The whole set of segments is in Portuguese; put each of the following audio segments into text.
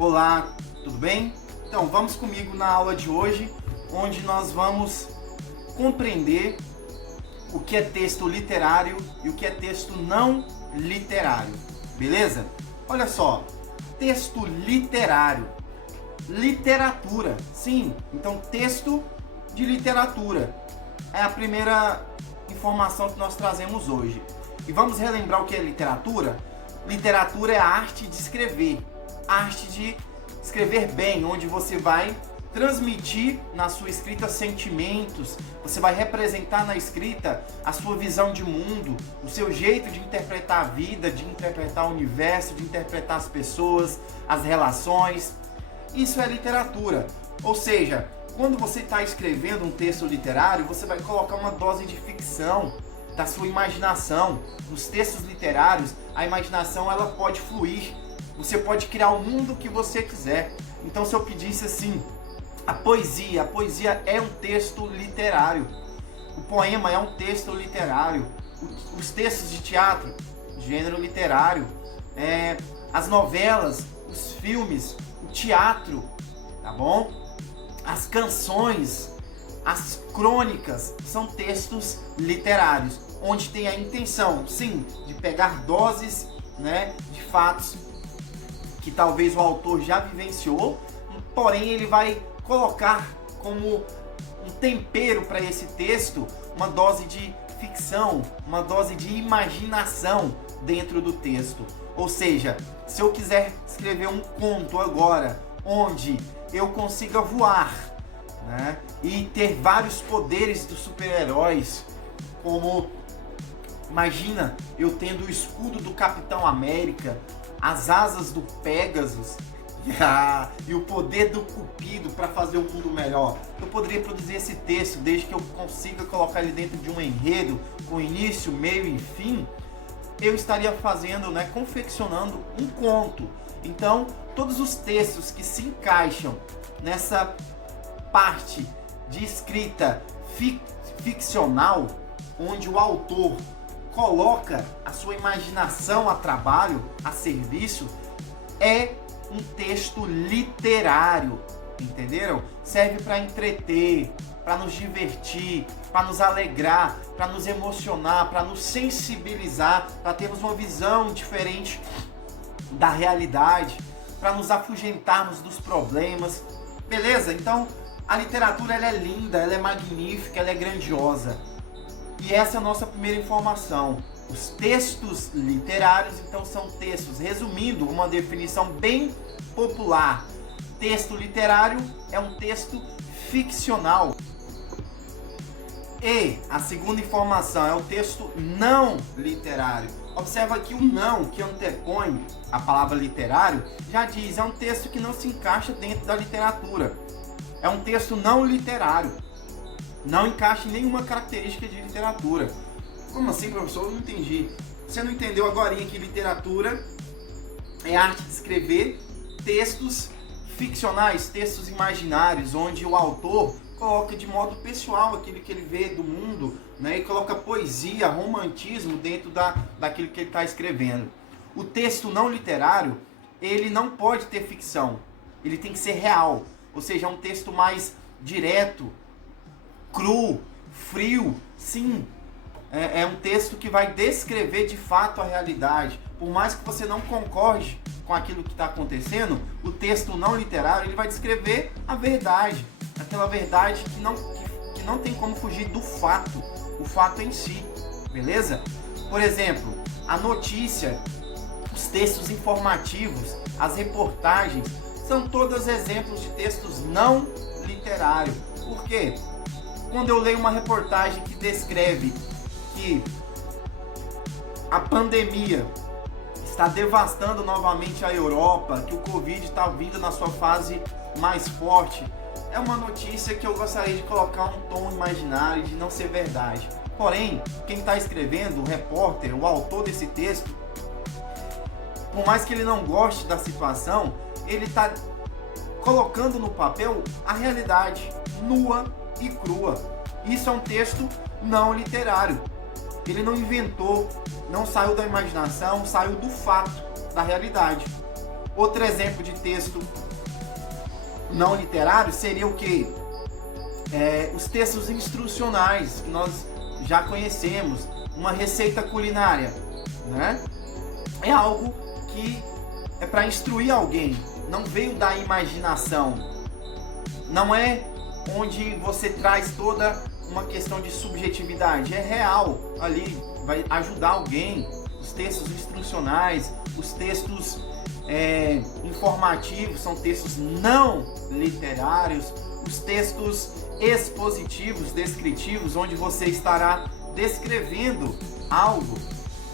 Olá, tudo bem? Então vamos comigo na aula de hoje, onde nós vamos compreender o que é texto literário e o que é texto não literário, beleza? Olha só, texto literário, literatura, sim, então texto de literatura é a primeira informação que nós trazemos hoje. E vamos relembrar o que é literatura? Literatura é a arte de escrever, a arte de escrever bem, onde você vai transmitir na sua escrita sentimentos, você vai representar na escrita a sua visão de mundo, o seu jeito de interpretar a vida, de interpretar o universo, de interpretar as pessoas, as relações. Isso é literatura. Ou seja, quando você está escrevendo um texto literário, você vai colocar uma dose de ficção, da sua imaginação. Nos textos literários, a imaginação ela pode fluir. Você pode criar o mundo que você quiser. Então, se eu pedisse assim, a poesia é um texto literário. O poema é um texto literário. Os textos de teatro, gênero literário. As novelas, os filmes, o teatro, tá bom? As canções, as crônicas são textos literários, onde tem a intenção, sim, de pegar doses, de fatos que talvez o autor já vivenciou, porém ele vai colocar como um tempero para esse texto uma dose de ficção, uma dose de imaginação dentro do texto. Ou seja, se eu quiser escrever um conto agora, onde eu consiga voar, e ter vários poderes dos super-heróis, como, imagina, eu tendo o escudo do Capitão América, as asas do Pégasus e o poder do Cupido para fazer um mundo melhor. Eu poderia produzir esse texto desde que eu consiga colocar ele dentro de um enredo, com início, meio e fim. Eu estaria fazendo, confeccionando um conto. Então, todos os textos que se encaixam nessa parte de escrita ficcional, onde o autor coloca a sua imaginação a trabalho, a serviço, é um texto literário, entenderam? Serve para entreter, para nos divertir, para nos alegrar, para nos emocionar, para nos sensibilizar, para termos uma visão diferente da realidade, para nos afugentarmos dos problemas, beleza? Então, a literatura ela é linda, ela é magnífica, ela é grandiosa. E essa é a nossa primeira informação. Os textos literários, então, são textos, resumindo uma definição bem popular. Texto literário é um texto ficcional. E a segunda informação é o texto não literário. Observa que o não, que antepõe a palavra literário, já diz, é um texto que não se encaixa dentro da literatura. É um texto não literário. Não encaixa em nenhuma característica de literatura. Como assim, professor? Eu não entendi. Você não entendeu agorinha que literatura é a arte de escrever textos ficcionais, textos imaginários, onde o autor coloca de modo pessoal aquilo que ele vê do mundo, e coloca poesia, romantismo dentro daquilo que ele está escrevendo. O texto não literário, ele não pode ter ficção. Ele tem que ser real. Ou seja, é um texto mais direto, cru, frio, sim. É um texto que vai descrever de fato a realidade. Por mais que você não concorde com aquilo que está acontecendo, o texto não literário ele vai descrever a verdade. Aquela verdade que não tem como fugir do fato, o fato em si, beleza? Por exemplo, a notícia, os textos informativos, as reportagens, são todos exemplos de textos não literários. Por quê? Quando eu leio uma reportagem que descreve que a pandemia está devastando novamente a Europa, que o Covid está vindo na sua fase mais forte, é uma notícia que eu gostaria de colocar um tom imaginário, de não ser verdade. Porém, quem está escrevendo, o repórter, o autor desse texto, por mais que ele não goste da situação, ele está colocando no papel a realidade nua e crua. Isso é um texto não literário. Ele não inventou, não saiu da imaginação, saiu do fato, da realidade. Outro exemplo de texto não literário seria o quê? Os textos instrucionais, que nós já conhecemos. Uma receita culinária, né? É algo que é para instruir alguém, não veio da imaginação. Não é onde você traz toda uma questão de subjetividade, é real ali, vai ajudar alguém. Os textos instrucionais, os textos informativos são textos não literários, os textos expositivos, descritivos, onde você estará descrevendo algo,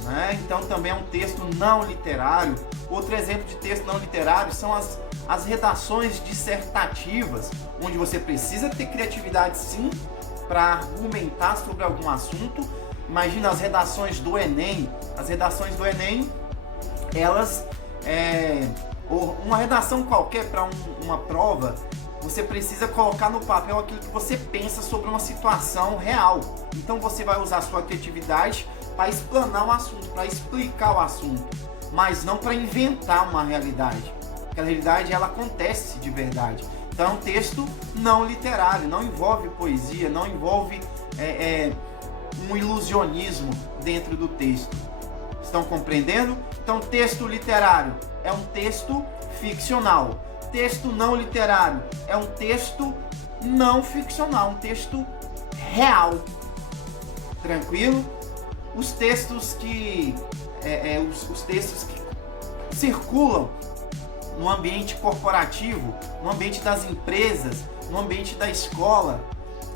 né? Então também é um texto não literário. Outro exemplo de texto não literário são as redações dissertativas, onde você precisa ter criatividade sim para argumentar sobre algum assunto. Imagina as redações do Enem. As redações do Enem, elas uma redação qualquer para uma prova, você precisa colocar no papel aquilo que você pensa sobre uma situação real. Então você vai usar a sua criatividade para explanar o assunto, para explicar o assunto, mas não para inventar uma realidade. Porque a realidade, ela acontece de verdade. Então é um texto não literário, não envolve poesia, não envolve um ilusionismo dentro do texto. Estão compreendendo? Então texto literário é um texto ficcional. Texto não literário é um texto não ficcional, um texto real. Tranquilo? Os textos que os textos que circulam no ambiente corporativo, no ambiente das empresas, no ambiente da escola,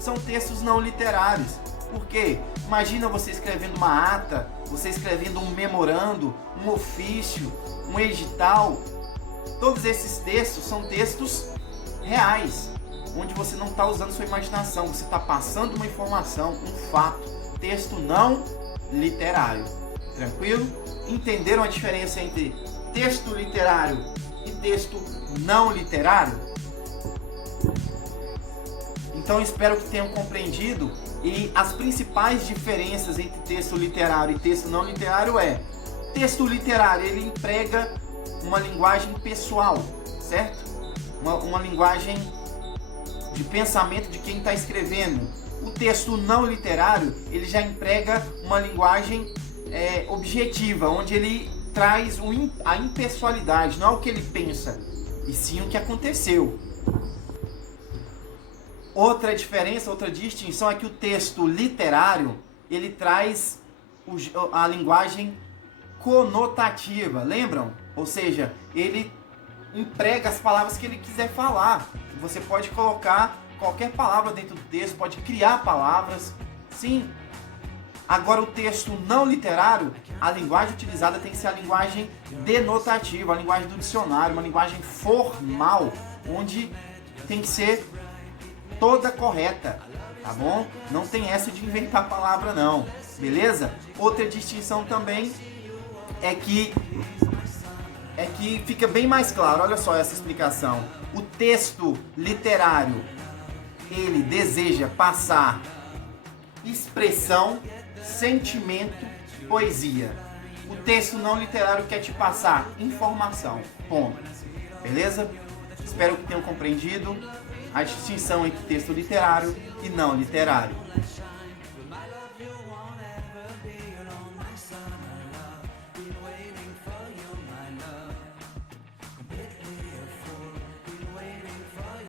são textos não literários. Por quê? Imagina você escrevendo uma ata, você escrevendo um memorando, um ofício, um edital. Todos esses textos são textos reais, onde você não está usando sua imaginação, você está passando uma informação, um fato. Texto não literário. Tranquilo? Entenderam a diferença entre texto literário e texto não literário? Então espero que tenham compreendido. E as principais diferenças entre texto literário e texto não literário texto literário, ele emprega uma linguagem pessoal, certo? Uma linguagem de pensamento de quem está escrevendo. O texto não literário, ele já emprega uma linguagem objetiva, onde ele traz a impessoalidade, não é o que ele pensa, e sim o que aconteceu. Outra diferença, outra distinção é que o texto literário, ele traz a linguagem conotativa, lembram? Ou seja, ele emprega as palavras que ele quiser falar. Você pode colocar qualquer palavra dentro do texto, pode criar palavras, sim. Agora o texto não literário, a linguagem utilizada tem que ser a linguagem denotativa, a linguagem do dicionário, uma linguagem formal, onde tem que ser toda correta, tá bom? Não tem essa de inventar palavra não, beleza? Outra distinção também é que fica bem mais claro, olha só essa explicação. O texto literário, ele deseja passar expressão, sentimento, poesia. O texto não literário quer te passar informação, ponto. Beleza? Espero que tenham compreendido a distinção entre texto literário e não literário.